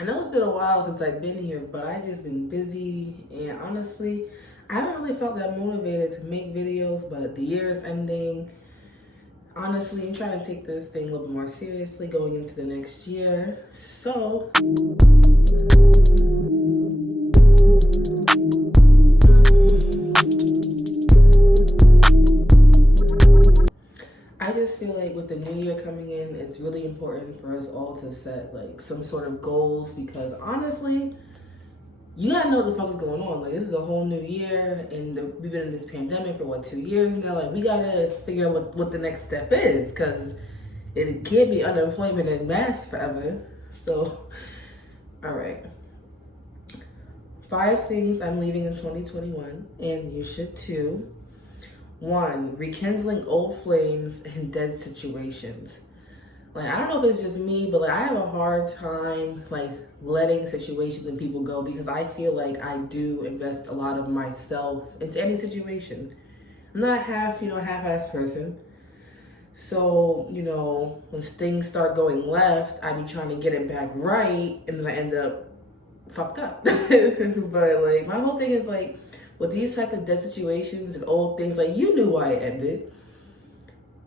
I know it's been a while since I've been here, but I just been busy, and honestly, I haven't really felt that motivated to make videos, but the year is ending. Honestly, I'm trying to take this thing a little bit more seriously going into the next year. So, I just feel like with the new year coming in, it's really important for us all to set like some sort of goals because honestly, you gotta know what the fuck is going on. Like, this is a whole new year, and we've been in this pandemic for what, 2 years now. Like, we gotta figure out what the next step is, because it can't be unemployment en masse forever. So, all right. 5 things I'm leaving in 2021, and you should too. 1, rekindling old flames in dead situations. Like, I don't know if it's just me, but like I have a hard time like letting situations and people go because I feel like I do invest a lot of myself into any situation. I'm not a half-assed person. So, when things start going left, I be trying to get it back right, and then I end up fucked up. But like my whole thing is like with these type of dead situations and old things, like you knew why it ended.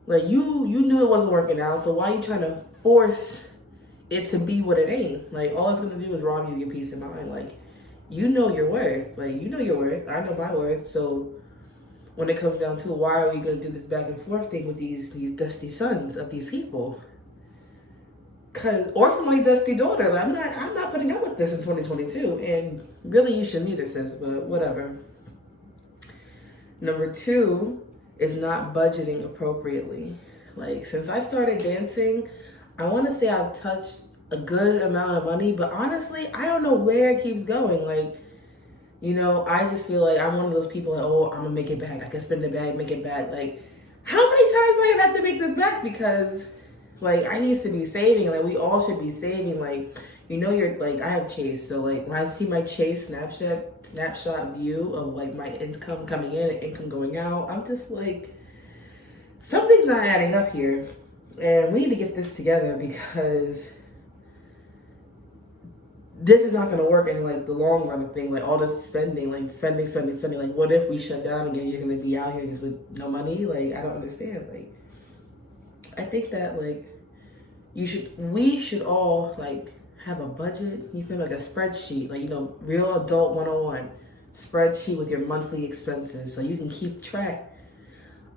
Like you knew it wasn't working out, so why are you trying to force it to be what it ain't? Like all it's gonna do is rob you of your peace of mind. Like you know your worth. Like you know your worth. I know my worth. So when it comes down to it, why are we gonna do this back and forth thing with these dusty sons of these people? Or somebody's dusty daughter. Like, I'm not putting up with this in 2022. And really you shouldn't either, sis, but whatever. Number 2 is not budgeting appropriately. Like, since I started dancing, I want to say I've touched a good amount of money, but honestly, I don't know where it keeps going. Like, I just feel like I'm one of those people that, oh, I'm gonna make it back. I can spend the bag, make it back. Like, how many times am I gonna have to make this back? Because, like, I need to be saving. Like, we all should be saving. Like, you're like, I have Chase, so like when I see my Chase snapshot view of like my income coming in and income going out, I'm just like, something's not adding up here, and we need to get this together because this is not going to work in like the long run of thing. Like all this spending, like spending. Like, what if we shut down again? You're going to be out here just with no money. Like, I don't understand. Like, I think that like we should all like have a budget. You feel like a spreadsheet, like real adult 101 spreadsheet with your monthly expenses, so you can keep track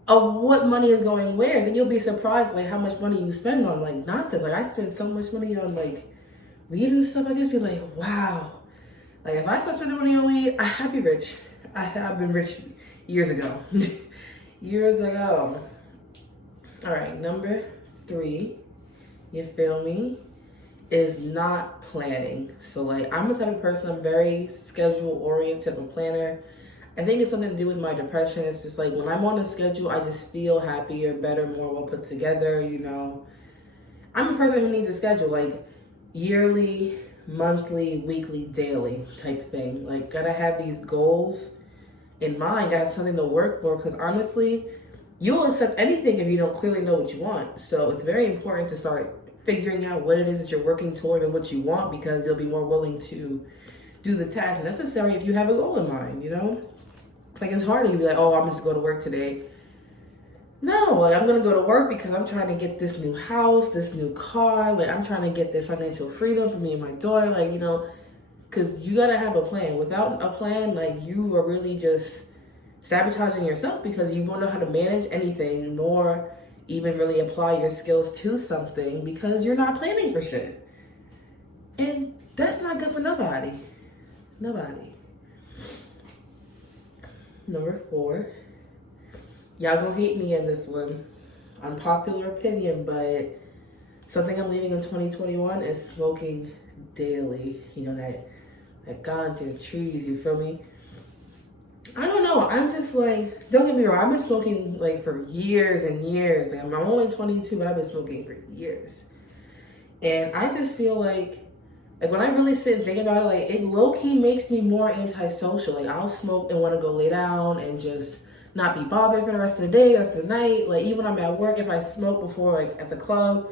of what money is going where. Then you'll be surprised like how much money you spend on like nonsense. Like I spend so much money on like weed and stuff. I just feel like, wow. Like if I start spending money on weed, I'd be rich. I've been rich years ago. Years ago. All right, number 3, you feel me, is not planning. So like I'm the type of person, I'm very schedule oriented, I'm a planner. I think it's something to do with my depression. It's just like when I'm on a schedule, I just feel happier, better, more well put together. I'm a person who needs a schedule, like yearly, monthly, weekly, daily type thing. Like gotta have these goals in mind, gotta have something to work for, because honestly, you'll accept anything if you don't clearly know what you want. So it's very important to start figuring out what it is that you're working toward and what you want, because you'll be more willing to do the task necessary if you have a goal in mind, Like it's hard to be like, oh, I'm just going to work today. No, like I'm going to go to work because I'm trying to get this new house, this new car. Like I'm trying to get this financial freedom for me and my daughter. Like, because you got to have a plan. Without a plan, like you are really just sabotaging yourself because you won't know how to manage anything, nor even really apply your skills to something because you're not planning for shit. And that's not good for nobody. Nobody. Number 4. Y'all gonna hate me in this one. Unpopular opinion, but something I'm leaving in 2021 is smoking daily. That ganja, trees, you feel me? I don't know. I'm just like, don't get me wrong. I've been smoking like for years and years. Like, I'm only 22, but I've been smoking for years. And I just feel like when I really sit and think about it, like it low-key makes me more antisocial. Like I'll smoke and want to go lay down and just not be bothered for the rest of the day, rest of the night. Like even when I'm at work, if I smoke before like at the club,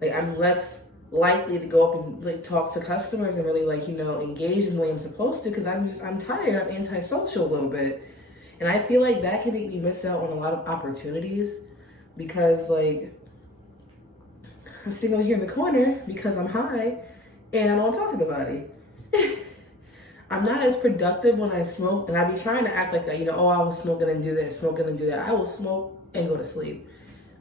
like I'm less likely to go up and like talk to customers and really like, engage in the way I'm supposed to, because I'm tired. I'm antisocial a little bit. And I feel like that can make me miss out on a lot of opportunities, because like I'm sitting over here in the corner because I'm high and I don't talk to nobody. I'm not as productive when I smoke, and I be trying to act like that, oh, I was smoking and do this, smoking and do that. I will smoke and go to sleep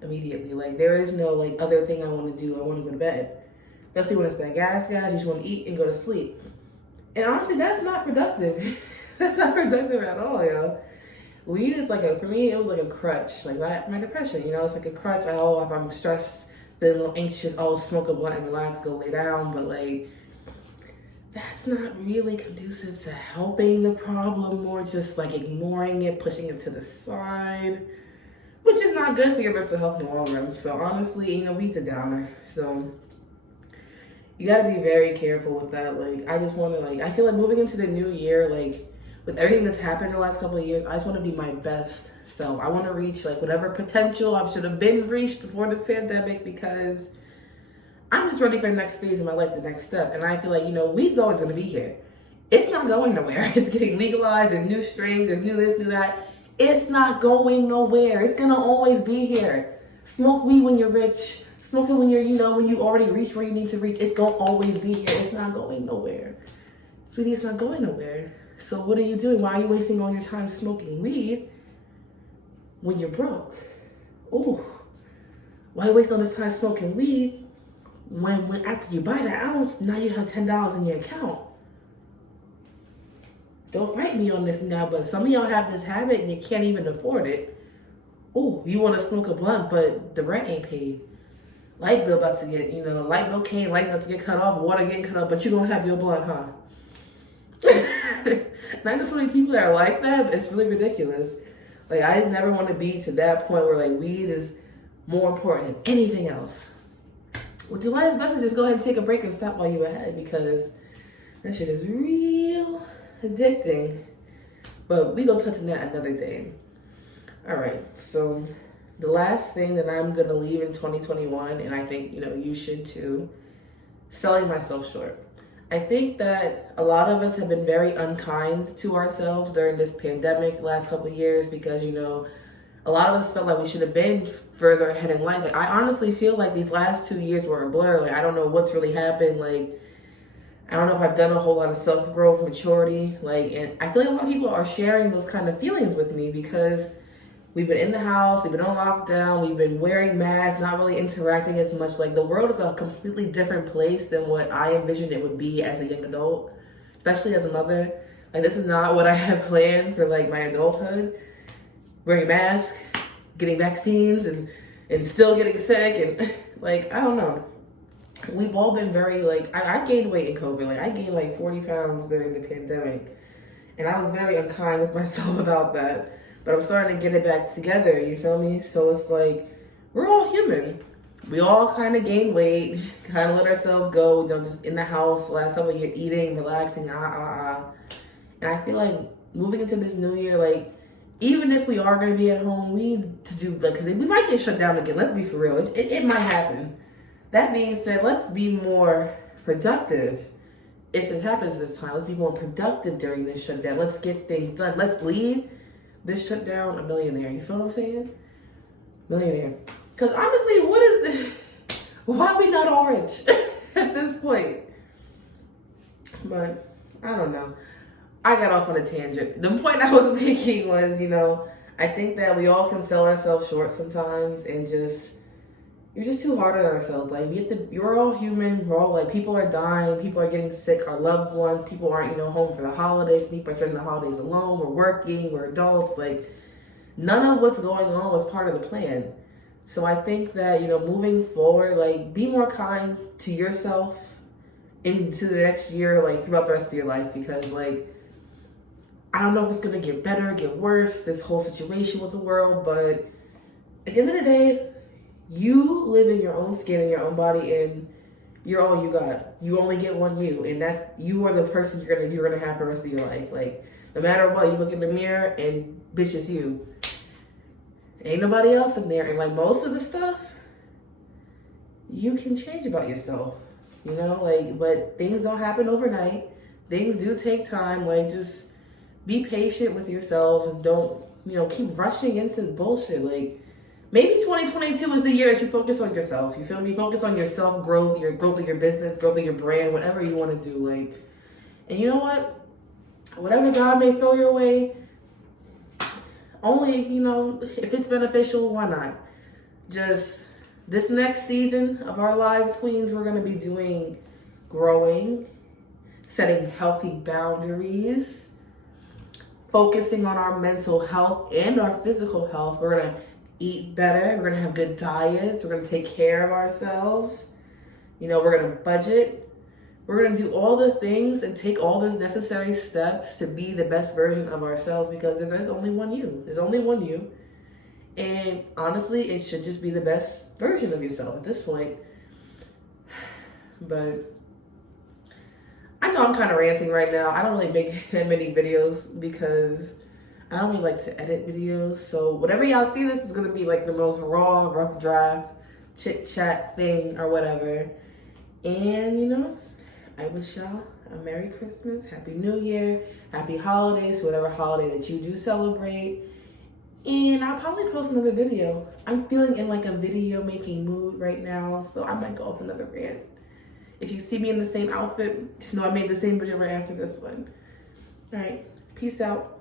immediately. Like, there is no like other thing I want to do. I want to go to bed. Especially when it's that gas, guys. You just want to eat and go to sleep. And honestly, that's not productive. That's not productive at all, yo. Weed is like for me, it was like a crutch. Like my depression, it's like a crutch. If I'm stressed, feeling a little anxious, smoke a blunt and relax, go lay down. But like, that's not really conducive to helping the problem, or just like ignoring it, pushing it to the side, which is not good for your mental health in the long run. So honestly, weed's a downer. So you got to be very careful with that. Like, I just want to I feel like moving into the new year, like with everything that's happened in the last couple of years, I just want to be my best self. I want to reach like whatever potential I should have been reached before this pandemic, because I'm just ready for the next phase of my life, the next step. And I feel like, weed's always going to be here. It's not going nowhere. It's getting legalized. There's new strains. There's new this, new that. It's not going nowhere. It's going to always be here. Smoke weed when you're rich. Smoke it when you're, when you already reach where you need to reach. It's going to always be here. It's not going nowhere. Sweetie, it's not going nowhere. So what are you doing? Why are you wasting all your time smoking weed when you're broke? Ooh. Why are you wasting all this time smoking weed when after you buy the ounce, now you have $10 in your account? Don't fight me on this now, but some of y'all have this habit and you can't even afford it. Oh, you want to smoke a blunt, but the rent ain't paid. Light bill about to get, light bill came, light about to get cut off, water getting cut off, but you don't have your blunt, huh? Not just so many people that are like that, it's really ridiculous. Like, I just never want to be to that point where like weed is more important than anything else. Which is why it's best to just go ahead and take a break and stop while you're ahead, because that shit is real addicting. But we gonna touch on that another day. All right, so the last thing that I'm gonna leave in 2021, and I think you should too, selling myself short. I think that a lot of us have been very unkind to ourselves during this pandemic the last couple of years, because a lot of us felt like we should have been further ahead in life. Like, I honestly feel like these last 2 years were a blur. Like, I don't know what's really happened. Like, I don't know if I've done a whole lot of self-growth, maturity. Like, and I feel like a lot of people are sharing those kind of feelings with me, because we've been in the house, we've been on lockdown, we've been wearing masks, not really interacting as much. Like, the world is a completely different place than what I envisioned it would be as a young adult, especially as a mother. Like, this is not what I have planned for like my adulthood. Wearing a mask, getting vaccines, and still getting sick, and like, I don't know. We've all been very like, I gained weight in COVID. Like, I gained like 40 pounds during the pandemic, and I was very unkind with myself about that. But I'm starting to get it back together, you feel me? So it's like, we're all human. We all kind of gain weight, kind of let ourselves go, just in the house the last couple of years, eating, relaxing, And I feel like moving into this new year, like, even if we are going to be at home, we need to do, like, because we might get shut down again. Let's be for real. It might happen. That being said, let's be more productive. If it happens this time, let's be more productive during this shutdown. Let's get things done. Let's leave this shutdown a millionaire. You feel what I'm saying? Millionaire. Because honestly, what is this? Why are we not all rich at this point? But I don't know. I got off on a tangent. The point I was making was, I think that we all can sell ourselves short sometimes, and you're just too hard on ourselves. Like, you're all human. We're all like, people are dying, people are getting sick, our loved ones, people aren't, home for the holidays, people are spending the holidays alone, we're working, we're adults. Like, none of what's going on was part of the plan. So I think that, moving forward, like, be more kind to yourself into the next year, like, throughout the rest of your life, because, like, I don't know if it's going to get better, get worse, this whole situation with the world, but at the end of the day, you live in your own skin and your own body, and you're all you got. You only get one you, and you are the person you're gonna have the rest of your life. Like, no matter what, you look in the mirror and bitch, it's you. Ain't nobody else in there. And like, most of the stuff you can change about yourself. you know, like, but things don't happen overnight. Things do take time. Like, just be patient with yourselves and don't, you know, keep rushing into bullshit. Like, maybe 2022 is the year that you focus on yourself. You feel me? Focus on your self growth, your growth of your business, growth of your brand, whatever you want to do. Like, and you know what? Whatever God may throw your way, only, you know, if it's beneficial, why not? Just this next season of our lives, queens, we're going to be doing growing, setting healthy boundaries, focusing on our mental health and our physical health. We're going to eat better. We're going to have good diets. We're going to take care of ourselves. You know, we're going to budget. We're going to do all the things and take all the necessary steps to be the best version of ourselves, because there's only one you. There's only one you. And honestly, it should just be the best version of yourself at this point. But I know I'm kind of ranting right now. I don't really make that many videos because I don't really like to edit videos. So whatever y'all see, this is going to be like the most raw, rough draft, chit chat thing or whatever. And, you know, I wish y'all a Merry Christmas, Happy New Year, Happy Holidays, whatever holiday that you do celebrate. And I'll probably post another video. I'm feeling in like a video making mood right now, so I might go off another rant. If you see me in the same outfit, just know I made the same video right after this one. All right, peace out.